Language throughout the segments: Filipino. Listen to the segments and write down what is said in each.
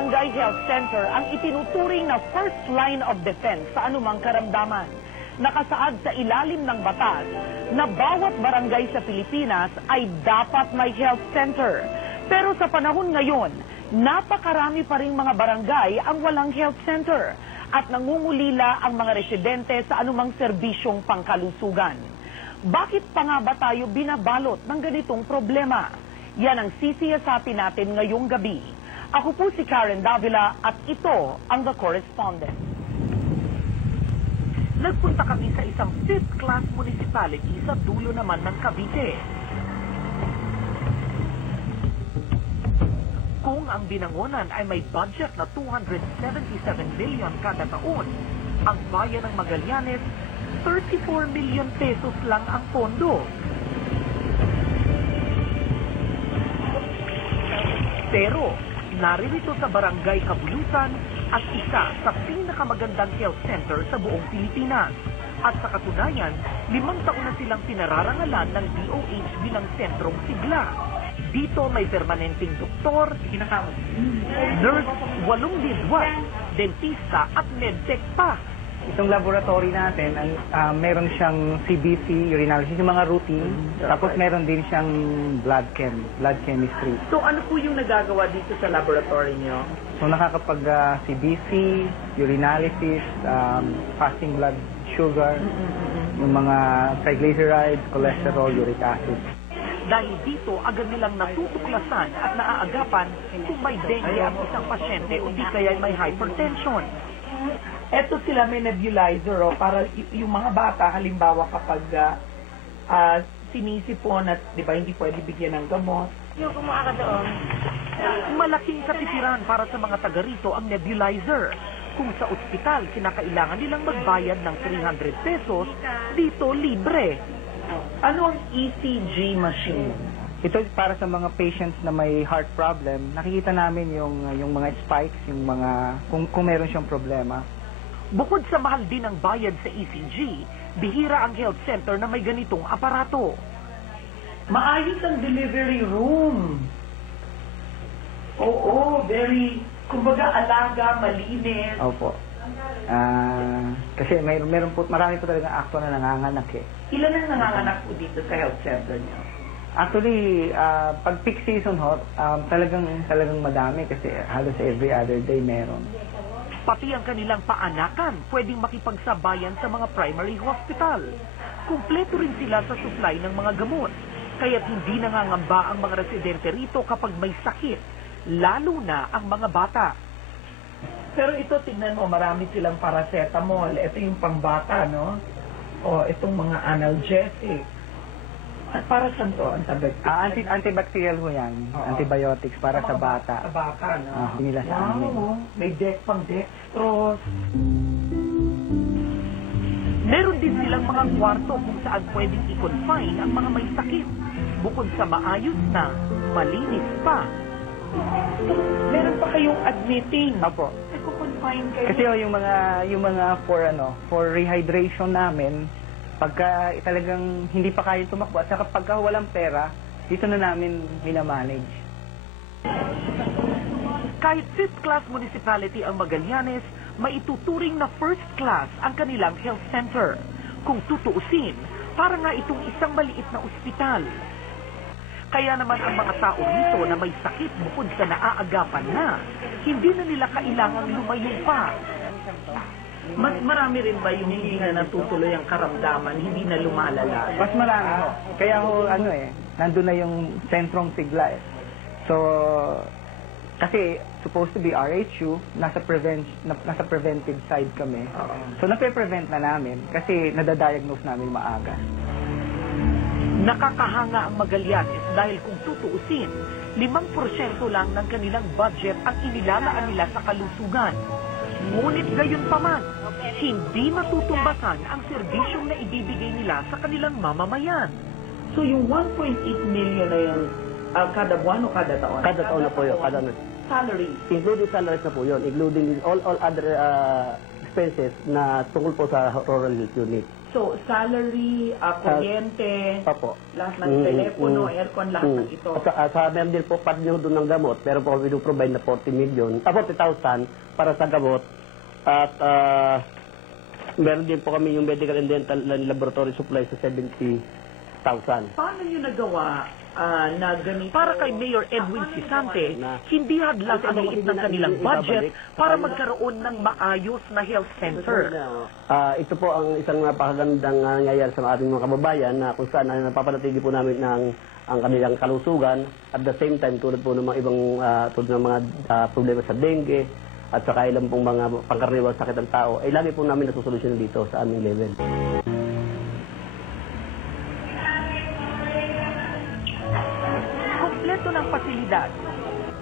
barangay health center ang itinuturing na first line of defense sa anumang karamdaman. Nakasaad sa ilalim ng batas na bawat barangay sa Pilipinas ay dapat may health center. Pero sa panahon ngayon, napakarami pa ring mga barangay ang walang health center at nangungulila ang mga residente sa anumang serbisyong pangkalusugan. Bakit pa nga ba tayo binabalot ng ganitong problema? Yan ang sisiyasapin natin ngayong gabi. Ako po si Karen Davila at ito ang The Correspondent. Nagpunta kami sa isang 5th class municipality sa dulo naman ng Cavite. Kung ang binangonan ay may budget na 277 million kada taon, ang bayan ng Magallanes, 34 million pesos lang ang pondo. Pero, naririto sa Barangay Kabulutan at isa sa pinakamagandang health center sa buong Pilipinas. At sa katunayan, 5 taon na silang pinararangalan ng DOH bilang sentrong sigla. Dito may permanenteng doktor, nurse, 8 lidwas, dentista at medtech pa. Itong laboratory natin, meron siyang CBC, urinalysis, yung mga routine. Tapos meron din siyang blood chemistry. So ano po yung nagagawa dito sa laboratory niyo? So nakakapag CBC, urinalysis, fasting blood sugar, yung mga triglycerides, cholesterol, uric acid. Dahil dito, agad nilang natutuklasan at naaagapan kung may dengue ang isang pasyente o di kaya may hypertension. Eto sila may nebulizer para yung mga bata halimbawa kapag sinisipon at di ba hindi pwede bigyan ng gamot. Yung kumuha ka doon. Malaking katipiran para sa mga taga rito ang nebulizer. Kung sa ospital kinakailangan nilang magbayad ng 300 pesos, dito libre. Ano ang ECG machine? Ito para sa mga patients na may heart problem. Nakikita namin yung mga spikes, yung mga kung meron siyang problema. Bukod sa mahal din ang bayad sa ECG, bihira ang health center na may ganitong aparato. Maayos ang delivery room. Oo, very, kumbaga alaga, malinis. Opo. Kasi marami po talaga akto na nanganganak eh. Ilan ang nanganganak po dito sa health center niyo? Actually, pag peak season talagang madami kasi halos every other day meron. Pati ang kanilang paanakan pwedeng makipagsabayan sa mga primary hospital. Kumpleto rin sila sa supply ng mga gamot. Kaya't hindi nangangamba ang mga residente rito kapag may sakit, lalo na ang mga bata. Pero ito, tignan mo, marami silang paracetamol. Ito yung pangbata, no? O, itong mga analgesic. At para saan to? Antibacterial ho yan. Antibiotics para sa bata. Sa bata, no? Nila sa amin. May pang dextrose. Meron din silang mga kwarto kung saan pwedeng i-confine ang mga may sakit. Bukod sa maayos na, malinis pa. Meron pa kayong admitting. Opo. I-confine kayo. Kasi yung mga for rehydration namin, pagka talagang hindi pa kaya tumakbo at saka pagka walang pera, dito na namin minamanage. Kahit 5th class municipality ang Magallanes, maituturing na 1st class ang kanilang health center. Kung tutuusin, para nga itong isang maliit na ospital. Kaya naman ang mga tao rito na may sakit bukod sa naaagapan na, hindi na nila kailangang lumayo pa. Marami rin ba yung hindi na natutuloy ang karamdaman, hindi na lumalala? Mas marami ho. Kaya nandun na yung sentrong sigla eh. So, kasi supposed to be RHU, nasa preventive side kami. So, nape-prevent na namin kasi nadadiagnose namin maaga. Nakakahanga ang Magallanes dahil kung tutuusin, 5% lang ng kanilang budget ang inilalaan nila sa kalusugan. Ngunit gayon pa man, hindi matutumbasan ang serbisyong na ibibigay nila sa kanilang mamamayan. So yung 1.8 million na yung kada buwan o kada taon? Kada taon na po yun. Kada salary? Including salaries na po yun. Including all other expenses na tungkol po sa rural health unit. So, salary, kuryente, Opo. lahat ng telepono, aircon, lahat ng ito. At sa meron din po part nyo doon ng gamot, pero po kami provide na 40,000 para sa gamot. At meron din po kami yung medical and dental and laboratory supplies sa 70,000. Paano nyo nagawa na ganito? Para kay Mayor Edwin Sisante, hindi hadlang ang liit ng kanilang budget para magkaroon ng maayos na health center. Ito po ang isang napakagandang nangyayari sa ating mga kababayan na kung saan napapanatili po namin ang kanilang kalusugan at the same time tulad po ng mga ibang tulad ng mga problema sa dengue at saka ilang pong mga pangkaraniwang sakit ng tao ay lagi po namin nasusolusyon dito sa aming level. Kompleto ng pasilidad,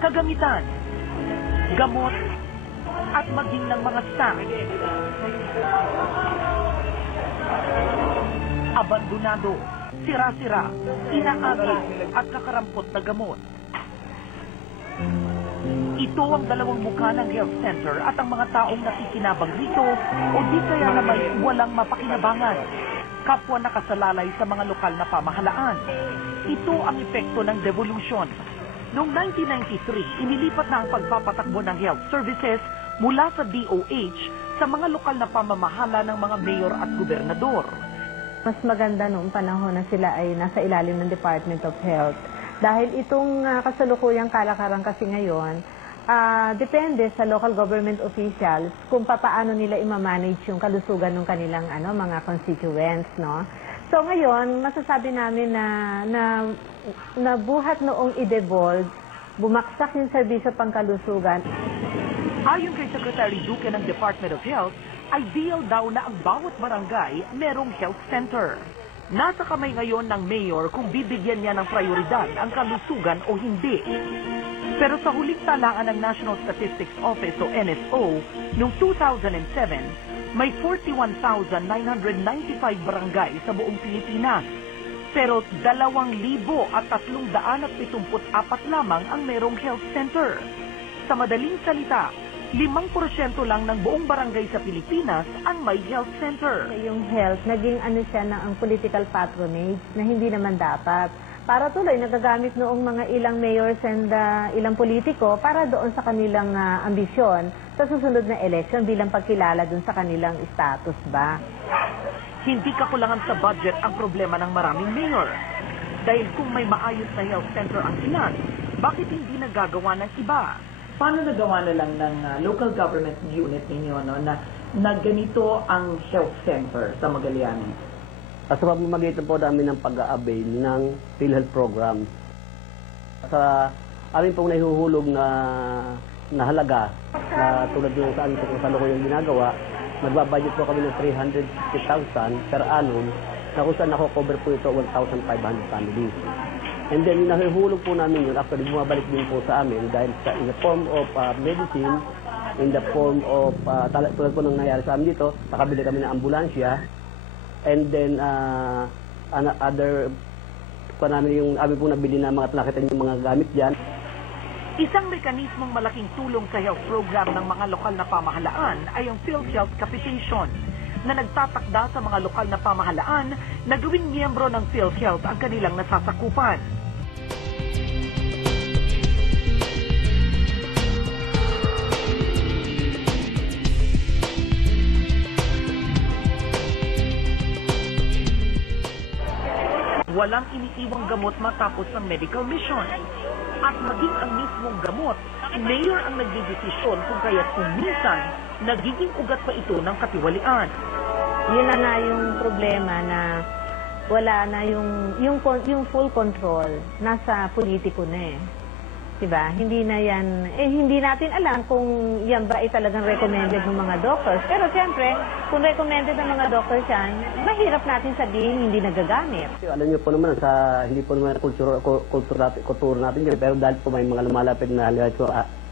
kagamitan, gamot, at maging ng mga staff. Abandonado, sira-sira, inaagit, at nakarampot na gamot. Ito ang dalawang mukha ng health center at ang mga taong nakikinabang rito o di kaya naman walang mapakinabangan. Kapwa nakasalalay sa mga lokal na pamahalaan. Ito ang epekto ng devolution. Noong 1993, inilipat na ang pagpapatakbo ng health services mula sa DOH sa mga lokal na pamamahala ng mga mayor at gobernador. Mas maganda noong panahon na sila ay nasa ilalim ng Department of Health. Dahil itong kasalukuyang kalakaran kasi ngayon, depende sa local government officials kung paano nila i-manage yung kalusugan ng kanilang mga constituents, no? So ngayon, masasabi namin na buhat noong i-devolve, bumaksak yung serbisyo pangkalusugan. Ayon kay Secretary Duque ng Department of Health, ideal daw na ang bawat barangay merong health center. Nasa kamay ngayon ng mayor kung bibigyan niya ng prioridad ang kalusugan o hindi. Pero sa huling talaan ng National Statistics Office o NSO, noong 2007, may 41,995 barangay sa buong Pilipinas. Pero 2,374 lamang ang merong health center. Sa madaling salita, 5% lang ng buong barangay sa Pilipinas ang may health center. Yung health, naging siya ang political patronage na hindi naman dapat. Para tuloy, nagagamit noong mga ilang mayors and ilang politiko para doon sa kanilang ambisyon sa susunod na election bilang pagkilala doon sa kanilang status ba. Hindi kakulangan sa budget ang problema ng maraming mayor. Dahil kung may maayos na health center ang ilan, bakit hindi nagagawa ng iba? Paano nagawa na lang ng local government unit ninyo na ganito ang health center sa Magallanes? Sa pamamagitan po namin ng pag-a-avail ng PhilHealth program. Sa amin pong nahihuhulog na halaga na tulad ng saan po sa yung ginagawa, magbabudget po kami ng 360,000 per annum na kung saan nako-cover po ito 1,500 families. And then yung nahihuhulog po namin yun, actually bumabalik din po sa amin dahil in the form of medicine, in the form of, tulad po nang nangyari sa amin dito, nakabili kami ng ambulansya. And then, other, yung amin pong nabili na mga nakita yung mga gamit dyan. Isang mekanismong malaking tulong sa health program ng mga lokal na pamahalaan ay ang PhilHealth Capitation, na nagtatakda sa mga lokal na pamahalaan na gawing miyembro ng PhilHealth ang kanilang nasasakupan. Walang iniiwang gamot matapos ang medical mission. At maging ang mismong gamot, mayor ang nagdidesisyon kung kaya't kung minsan, nagiging ugat pa ito ng katiwalian. Yun na nga yung problema na wala na yung full control, nasa politiko na eh. Diba? Hindi na yan, hindi natin alam kung yan ba ay talagang recommended ng mga doctors. Pero siyempre, kung recommended ng mga doctors yan, mahirap natin sabihin hindi nagagamit. Alam niyo po naman, hindi po naman kultura natin dyan, pero dahil po may mga lumalapit na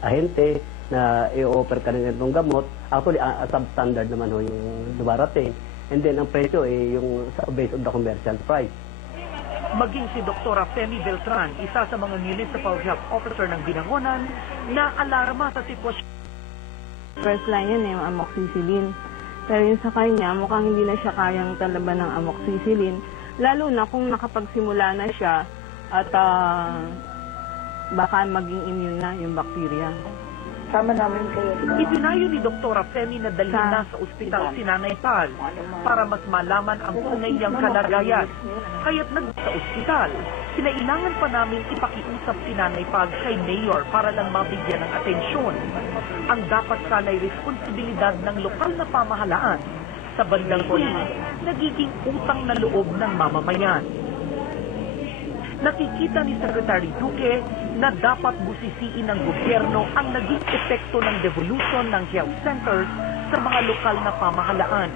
ahente na i-offer ka rin itong gamot, actually, substandard naman ho yung dumarating. And then, ang presyo yung based on the commercial price. Maging si Dr. Femi Beltran, isa sa mga municipal health officer ng Binangonan, na alarma sa sitwasyon. First line yun yung amoxicillin. Pero yung sa kanya, mukhang hindi na siya kayang talaban ng amoxicillin. Lalo na kung nakapagsimula na siya at baka maging immune na yung bacteria. Sama namin kayo. Itinayo ni Dr. Femi na dalhin na sa ospital si Nanay Paz para mas malaman ang tunay niyang kalagayan. Kaya't sa ospital, kinailangan pa namin ipakiusap si Nanay Paz kay Mayor para lang mabigyan ng atensyon. Ang dapat sana'y responsibilidad ng lokal na pamahalaan. Sa bandang huli, nagiging utang na loob ng mamamayan. Nakikita ni Secretary Duque na dapat busisiin ng gobyerno ang naging epekto ng devolution ng health centers sa mga lokal na pamahalaan.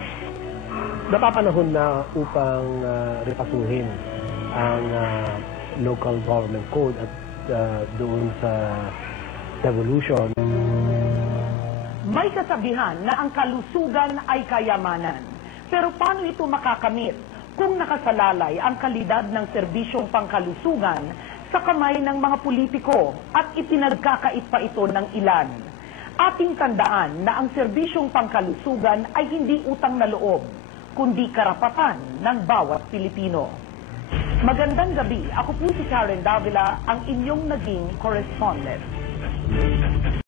Napapanahon na upang repasuhin ang local government code at doon sa devolution. May kasabihan na ang kalusugan ay kayamanan. Pero paano ito makakamit kung nakasalalay ang kalidad ng serbisyong pangkalusugan sa kamay ng mga politiko at ipinagkakait pa ito ng ilan? Ating tandaan na ang serbisyong pangkalusugan ay hindi utang na loob, kundi karapatan ng bawat Pilipino. Magandang gabi, ako po si Karen Davila, ang inyong naging correspondent.